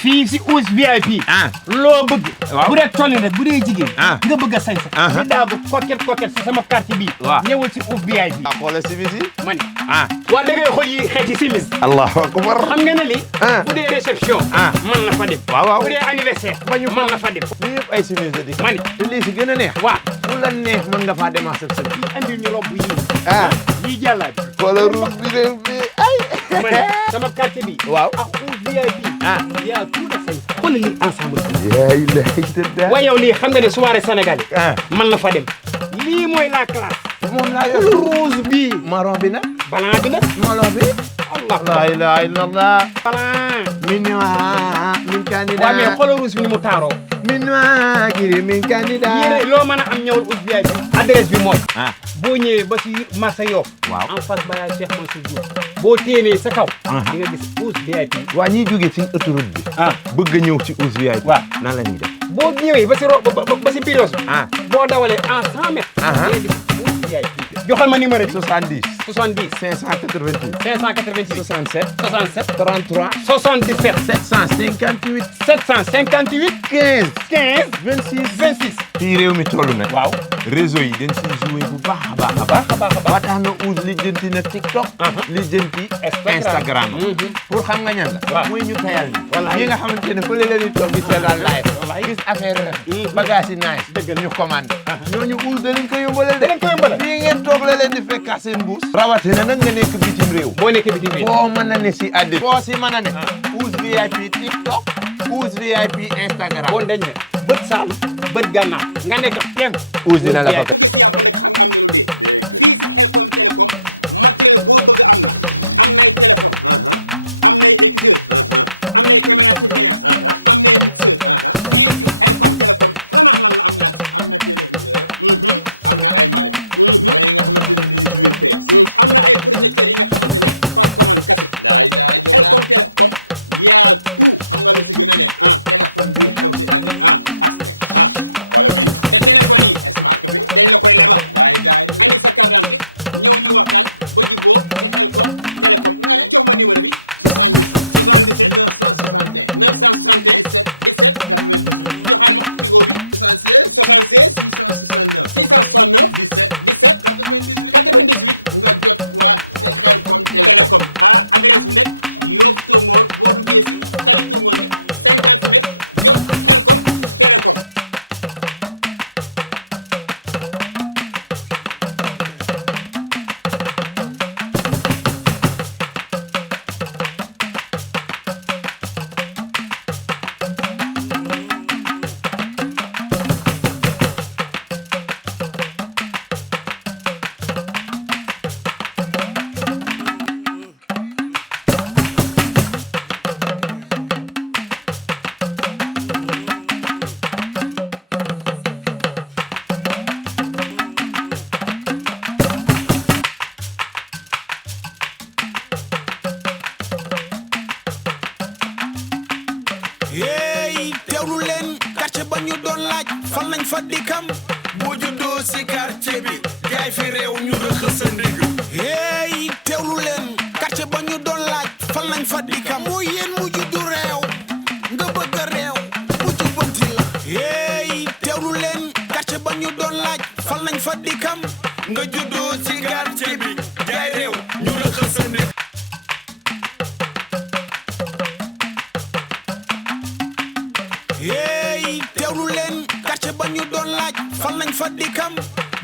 fii si Ous VIP. loo bëgg. waaw bu dee toll rek bu dee jigéen. nga bëgg a sañ sa. ñu daagu coquette si sama quartier bii. waaw ñëwal si Ous VIP. ah xoolal simis yi. ma ne. waa da ngay xool yi xeeti simis. allahu akbar. xam nga ne lii. bu dee réception. mën na fa dem. waaw bu dee anniversaire. mën na fa dem. lii yëpp ay simis la di. ma ne te lii si gën a neex. waaw bu la neex mën nga faa demaat sa sëb. andil ñu rob yii. yii jàllaat. xoolal rouge bi de bi ay. ma ne sama quartier bi. waaw ak Ous VIP. yaa tout de fait. xoolal lii ensemble. yaa ilaha waaye yow lii xam nga ne soirée sénégalais. mën na fa dem. lii mooy la classe. moom laa yor rouge bi. marron bi nag. blanc bi nag. marron bi. la ilaha illallah. blanc. min candidat. waaw mais xoolal rouge bi ni mu taaroo. min candidat. yéen loo mën a am ñëwal Ous VIP. adresse bi mooy. boo ñëwee ba ci marché Yoff. waaw en face Baye Cheikh Mansour Diouf. boo téenee sa kaw. di nga gis Ous VIP. waa ñiy jógee ci autoroute bi. bëgg a ñëw ci Ous VIP. waaw nan la ñuy def. boo ñëwee ba si Pirios bi. boo dawalee en 100 mètres. di nga gis Ous VIP. joxal ma numéro bi. 70. 70. 588. 588. 67. 67. 33. 77. 758. 758. 15. 15. 26. 26. fii réew mi toll nag. waaw réseau yi dañ siy joué bu baax a baax a baax. ba tax na Ous lijjanti na TikTok. lijjanti Instagram. pour xam nga ñan la. waaw mooy ñu tayal ni. wallaahi ñi nga xamante ne fële la ñuy toog di seetaan live. gis affaire bagage yi nice. dëgg ñu commandé. ñooñu Ous da leen ko yombalal de. da leen ko yombalal. fii ngeen toog la leen di fekkaat seen mbuus. rawatina nag nga nekk bitim réew. boo nekkee bitim réew. foo mën a ne si àddina. foo si mën a ne. Ous VIP TikTok. Ous VIP Instagram. boo dañ ne bët Saalum bët Gànnaar nga nekk kenn. Ous dina la ko. hey teewlu leen quartier ba ñu doon laaj fan lañ fa dikkam boo juddoo si quartier bi gaay fi réew ñu rëxës sa ndig hey teewlu leen quartier ba ñu doon laaj fan lañ fa dikkam moo yéen mu juddu réew nga bëgg a réew mu jubbanti la hey teewlu leen quartier ba ñu doon laaj fan lañ fa dikkam nga juddoo si quartier bi gaay réew ñu rëxës sa ndig hey teewlu leen quartier ba ñu doon laaj fan lañ fa dikkam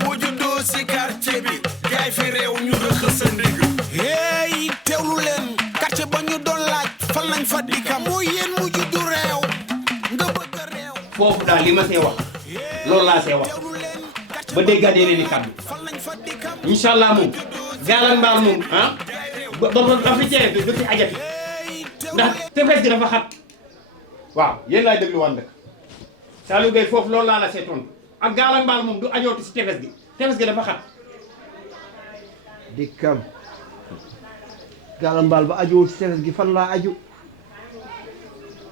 boo juddoo si quartier bi gaay fi réew ñu rëxës sa ndig hey teewlu leen quartier ba ñu doon laaj fan lañ fa dikkam moo yéen mu juddu réew nga bëgg a réew foofu daal li ma see wax loolu laa see wax ba déggaat yeneen i kàddu incha allah moom gaalan mbaal moom ba africain bi du fi ajati ndax tefes gi dafa xat waaw yéen laay déglu woon nag Saliou Gueye foofu loolu laa la seetoon ak gaalan mbaal moom du ajooti si tefes gi dafa xat dikkam gaalambaal ba ajuwul si tefes gi fan laa aju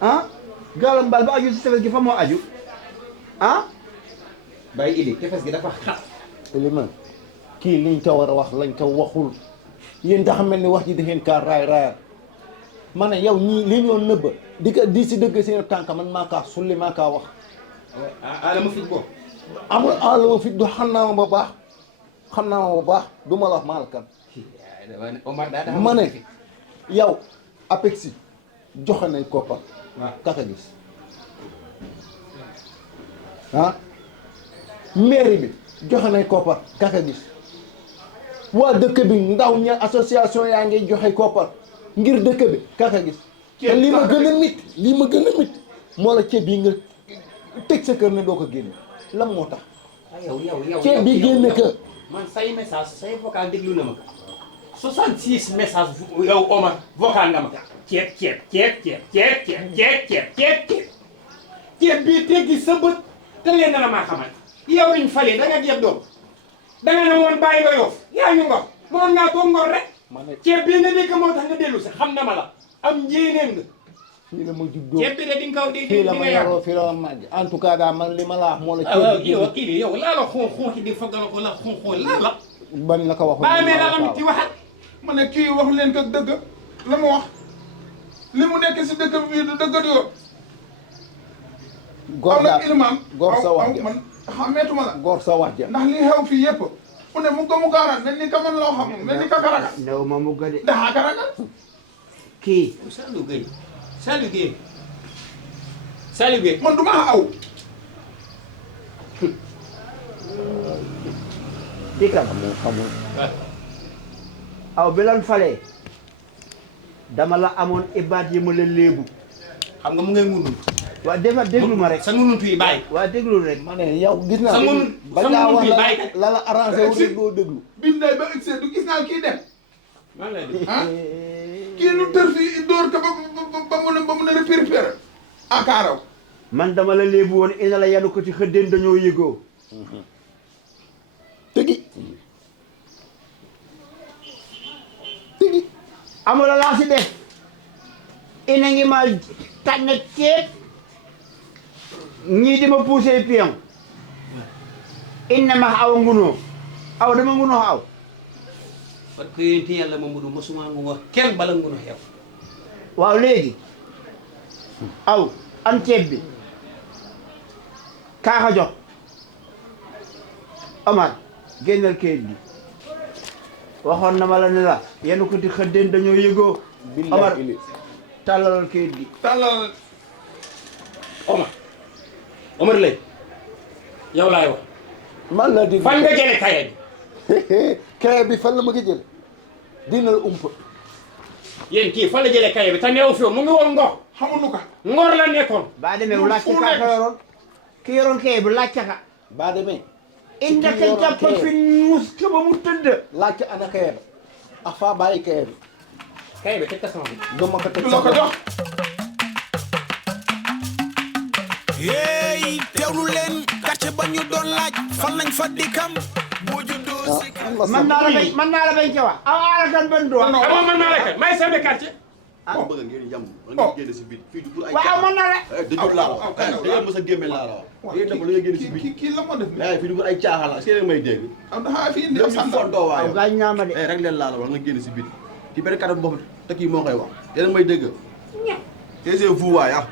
ah gaalambaal ba ajuwul si tefes gi fan moo aju ah bàyyi ili tefes gi dafa xat Eliman kii liñ ko war a wax lañ ko waxul yéen tax mel ni wax ji da ngeen kaa raay raayal ma ne yow ñii li ñoo nëbba di si dëgg seen tànk man maa kaa sulli maa kaa wax ala ma fit ko amul alama fit du xam naa ma ba baax du ma la wax maa la kan Omar daa ma ne yow APEXI joxe nañ koppar waaw kaka gis ah mairie bi joxe nañ koppar kaka gis waa dëkk bi ndaw ña association yaa ngi joxe koppar ngir dëkk bi kaka gis te lii ma gën a mit moo la ceeb bi nga tëj sa kër ne doo ko génne lan moo tax yow ceeb bi génne kër man say message say vocal déglu na ma 66 message yow Omar vocal nga ma ceeb bii teggi sa bët te leen na la maa xamal yow riñ falee da nga jeeb doom da nga ne woon bàyyi nga Yoff yaa ñu Ngor moon ngaa toog Ngor rek ceeb bii nga dégg moo tax nga dellu si xam na ma la am njéeneen nga fii la ma juddoo ceeb bi de di nga kaw di fii la ma nga yaroo fii la ma màgg en tout cas daal man li ma la wax moo la yow kii yow laa la xooxi di fogal ko la xooxoo laa la ban la ko waxoon baa mee laa la mit ci waxat ma ne kii wax leen ko dëgg la mu wax li mu nekk si dëkk bi du dëgg yoo góor daal ilimaan góor sa wax ja man xameetuma la góor sa wax ja ndax li xew fii yëpp mu ne mu gaaraan mel ni ka man loo xam mel ni ka karagal new ma mu gëde ndax karagal kii Saliou Gueye man du ma aw dikam moo xamul aw bi lan falee dama la amoon ibaat yi ma la léebu xam nga mu ngay ngundu waa defa déglu ma rek sa ngununtu yi bàyyi waa déglu rek ma ne yow gis naa sa ngunun ba ngaa wax bàyyi la la arrangé wu rek doo déglu bi mu day ba excès du gis naa kii dem man lay def ah kii lu tër fii dóor ka ba mu ne récupéré akaaraw man dama la léebu woon ina la yanu ko ci xëddeen dañoo yëgoo tëgi amula laa si def ina ngi ma tànn ceeb ñii di ma poussé pion inna ma aw ngunoo aw dama ngunoo aw parce que yéen yàlla Mamadou mosuma ngu wax kenn bala ngu xew waaw léegi aw am ceeb bi kaa jox Omar génnal kayit bi waxoon na ma la ne la yenn ko di xëddeen dañoo yëgoo Omar tàllalal kayit bi tàllal Omar lay yow laay wax man la di fan nga jële kaye bi kaye bi fan la ma ko jële dina la umpa yéen kii fan la jëlee kaye bi te neew fi mu ngi woon Ngor xamuñu ka Ngor la nekkoon baa demee bu laajte ka ko yoroon ki yoroon kaye bi laajte ka baa demee indi ka jàpp fi mus ka ba mu tëdd laajte ana kaye ba a faa bàyyi kaye bi kaye bi teg ka sama bi dama ko teg du la ko jox hey teewlu leen quartier ba ñu doon laaj fan lañ fa dikkam boo juddoo si man naa la bañ man naa la bañ ca wax aw aala kan ban do non amoon man maa la kay may chef de quartier ma bëgg ngeen yam nga génn si biir fii dugul ay waaw man naa la dëgg laa wax da mos a gémme laa la wax yéen def la nga génn si biir kii la moo def ni yaa fii dugul ay caaxaan la est-ce que may dégg am dafa fi indi dem ab ñu sànda fontoo aw waaye gaañ naa ma de rek leen laa la wax nga génn si biir ci benn kanam bopp te kii moo koy wax yéen may dégg taisez-vous waay ah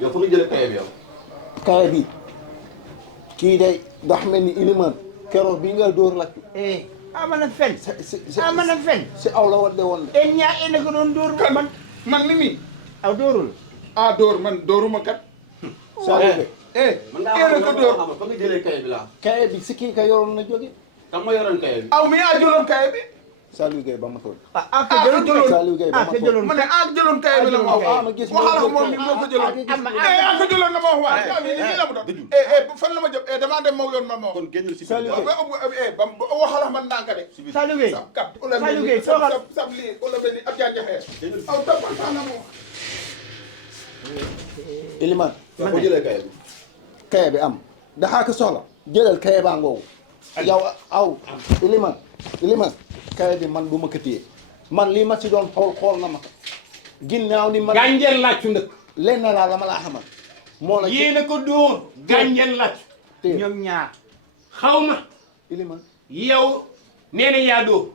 yow fa nga jëlee kaye bi yow kaye bi kii day ndax mel ni iliman keroog bi nga dóor lakk amana fen amana fen si aw la wadde woon de en ñaa ene ko doon dóor kan man man ni mi aw dóorul ah dóor man dóoruma kat Saliou Gueye man ngaa ene ko dóor xam fa nga jëlee kaye bi laa kaye bi si kii ka yoroon na jóge tam ma yoroon kaye bi aw mi yaa jëloon kaye bi Saliou Gueye ba ma toll ka jëloon Saliou Gueye ba ma ka toll jëloon ma ne ah jëloon kaye bi la ma wax ma gis waxal ko moom ni moo ko jëloon ah ko jëloon na ma wax waay ah lii la mu doon fan la ma jëm damaa dem Maodo ma wax kon génnal si Saliou biir ba waxal man ndànk de Saliou Gueye sab kat ula Saliou mel Gueye ni toogal sab lii ula mel ni ab jaajaxee aw tapal na ma wax iliman yow ko jëlee kaye bi kaye bi am daxaa ko soxla jëlal kaye baa ngoogu yow aw iliman kaye bi man du ma ko téye man lii ma si doon xool na ma ko ginnaaw ni man gànjeen làccu ndëkk lenn laa la ma laa xamal moo la yéen a ko dóor gànjeen làccu téye ñoom ñaar xaw ma iliman yow nee na yaa dóor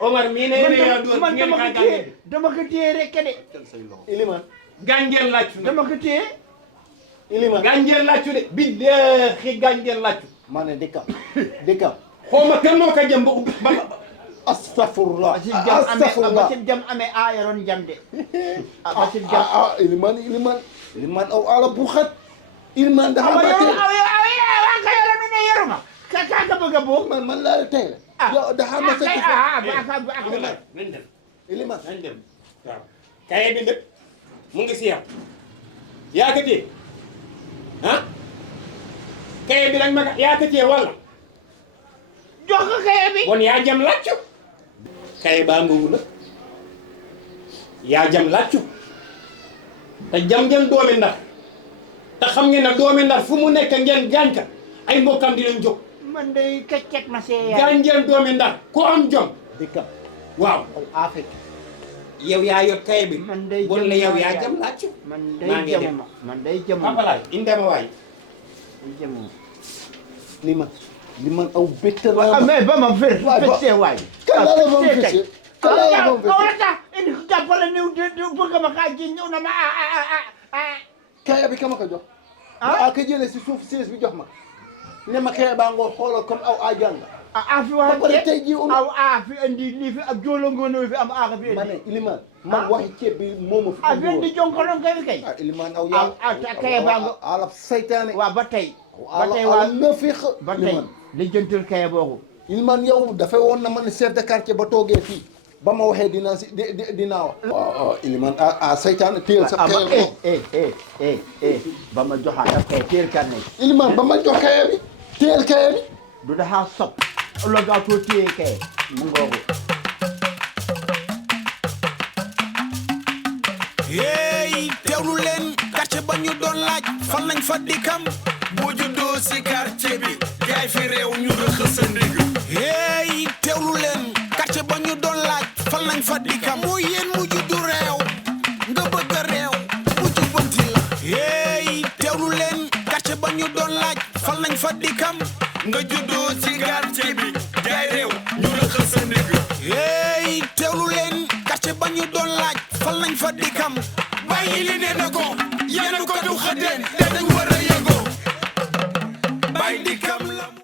Omar mii nee na yaa doon man ngeen dama kaa ko téye gàngeen dama ko téye rek de iliman gàngeen làccu na dama ko téye iliman gàngeen làccu de billaahi gàngeen làccu ma ne dëkkam xawma kan moo ko jëm ba ubbi ba astafurlah basit jam amee aayaroon jam de basit jam iliman aw ala buxat iliman dafa awa bàttee waa ka yoro mi ne yoruma ka bëgg a boo man laa la tey la yow dafa ma sa nañ dem iliman nañ dem waaw kaye bi ndëpp mu ngi si yow yaa ko téye ah kaye bi nag ma yaa ko téye walla jox ko kaye bi bon yaa jam làccu kaye baa ngoogu la yaa jam làccu te jam ngeen doomi Ndar te xam ngeen ne doomi Ndar fu mu nekk ngeen gaañ ka ay mbokkam dinañ jóg man day kecc ma see gaañ ngeen doomi Ndar ku am jom dëkkam waaw aw Afrique yow yaa yor kaye bi man day bon la yow yaa jam làccu man maa ngi day dem. jamuma man day jamuma papalaay indema waay jamuma liman aw béttalaa ah mais ba ma fër fëccee waay kan la ba mu fëccee kan la ba mu fëccee wala indi jàppale niw bëgg ma kaa ji ñëw na ma kaya bi ka ma ko jox a ka jëlee si suuf siis bi jox ma ne ma kaya baa ngoo xoolal comme aw ajanga fi ba pare wax tey jii aw fi andi lii fi ak joolongono fi am fi ma andi ne iliman man waxi ceeb bi moo ma fi fi andi jonkolon kay iliman aw kaya baa ngo alaf saytaane waaw ba tey ala nafiq ba tey li jëntul kaya boobu iliman yow dafay woon na man chef de quartier ba toogee fii ba ma waxee dinaa si dinaa wax waaw iliman saytaane téyel sa kaya ba ma joxaat kay teel kan ne iliman ba ma jox kaya bi téyel kaya bi du daxa sob la gaa ko téye kay mu ngoogu hey teewlu leen quartier ba ñu doon laaj fan lañ fa dikkam boo juddoo si quartier bi gaay fi réew ñu rëxës sa ndig hey teewlu leen quartier ba ñu doon laaj fan lañ fa dikkam moo yéen mu juddu réew nga bëgg a réew mu jubbanti la hey teewlu leen quartier ba ñu doon laaj fan lañ fa dikkam nga juddoo si quartier bi gaay réew ñu rëxës sa ndig hey teewlu leen quartier ba ñu doon laaj fan lañ fa dikkam bàyyi li ne na ko yéen ko du xëddeen